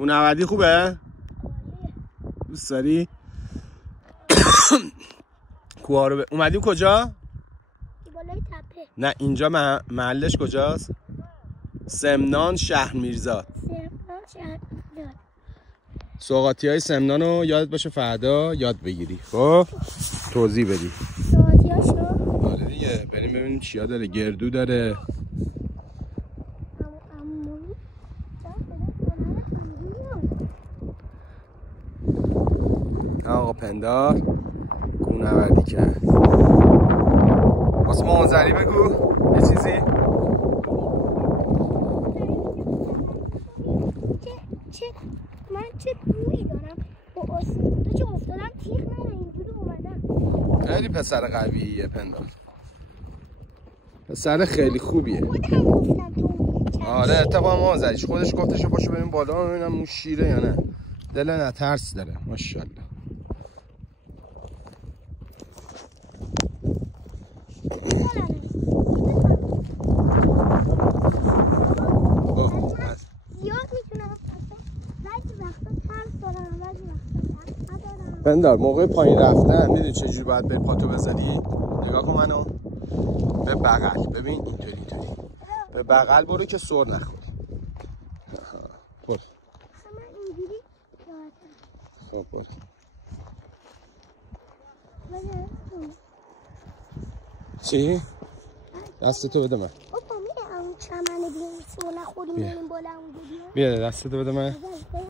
کوهنوردی خوبه؟ دوست داری؟ کوها رو اومدیم کجا؟ بالای تپه. نه اینجا محلش کجاست؟ سمنان شهر میرزاد. سمنان شهر میرزاد. سوغاتی های سمنان رو یادت باشه فردا یاد بگیری. خب توضیح بدی. سوغاتی هاشو؟ آره دیگه بریم ببینیم چیا داره. گردو داره. آقا پندار کوهنوردی کرد. واسه ما منظری بگو یه چیزی. من چه رویی دارم با آسمون چه افتادم تیغ من اینجوری اومدم. خیلی پسر قویه پندار. پسر خیلی خوبیه. آره اتفاقا منظریش خودش گفتش پاشو بریم بالا ببینم اون شیره یا نه. دل نترس داره ماشاءالله. پندار موقع پایین رفتن میدونی چجوری باید بری پاتو بذاری؟ نگاه کن منو به بغل. ببین اینطوری به بغل برو که سر نخوری. برو. خب برو. چی؟ دستتو بده من. بابا میره اون چمنه بیاریم سر نخوریم بریم بالا اون بیا دستتو بده من.